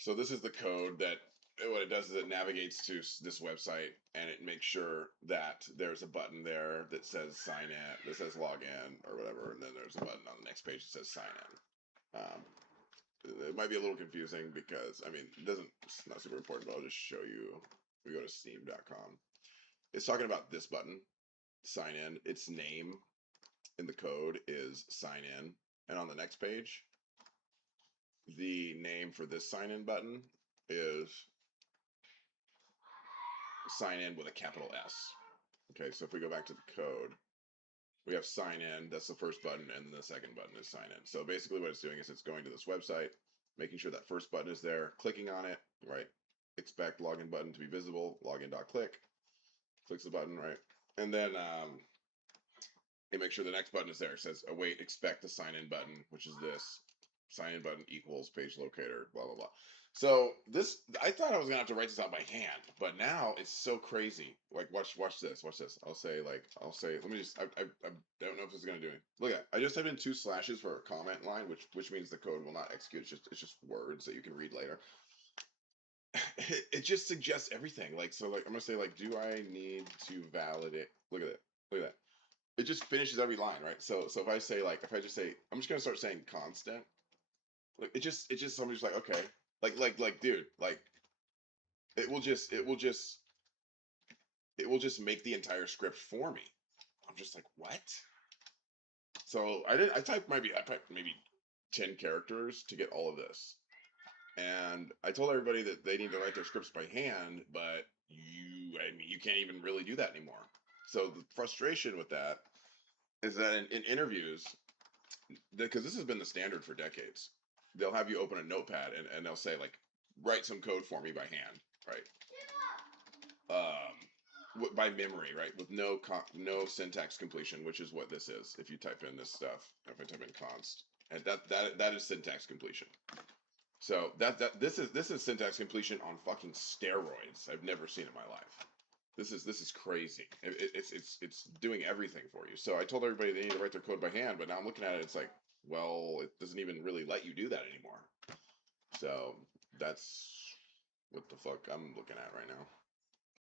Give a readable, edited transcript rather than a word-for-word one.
So this is the code that what it does is it navigates to this website and it makes sure that there's a button there that says sign in, that says log in or whatever, and then there's a button on the next page that says sign in. It might be a little confusing because I mean it's not super important, but I'll just show you. We go to steam.com. It's talking about this button, sign in. Its name in the code is sign in, and on the next page, the name for this sign in button is sign in with a capital S. Okay, so if we go back to the code, we have sign in. That's the first button, and the second button is sign in. So basically, what it's doing is it's going to this website, making sure that first button is there, clicking on it, right? Expect login button to be visible. Login.click, clicks the button, right? And then it makes sure the next button is there. It says await, expect the sign in button, which is this sign in button equals page locator, blah blah blah. So this, I thought I was gonna have to write this out by hand, but now it's so crazy. Like watch this, watch this. I'll say, let me just, I don't know if this is gonna do it. Look at, I just typed in 2 slashes for a comment line, which means the code will not execute. It's just words that you can read later. It just suggests everything. Like so, like I'm gonna say, like, do I need to validate? Look at it. Look at that. It just finishes every line, right? So if I say, like, if I just say, I'm just gonna start saying constant. Like it just I'm just like, okay, like dude, like it will just make the entire script for me. I'm just like, what? So I typed maybe 10 characters to get all of this. And I told everybody that they need to write their scripts by hand, but I mean, you can't even really do that anymore. So the frustration with that is that in interviews, because this has been the standard for decades, they'll have you open a notepad and they'll say, like, write some code for me by hand, right? By memory, right? With no syntax completion, which is what this is. If you type in this stuff, if I type in const, and that is syntax completion. So this is syntax completion on fucking steroids. I've never seen in my life. This is crazy. It's doing everything for you. So I told everybody they need to write their code by hand, but now I'm looking at it. It's like, well, it doesn't even really let you do that anymore. So that's what the fuck I'm looking at right now.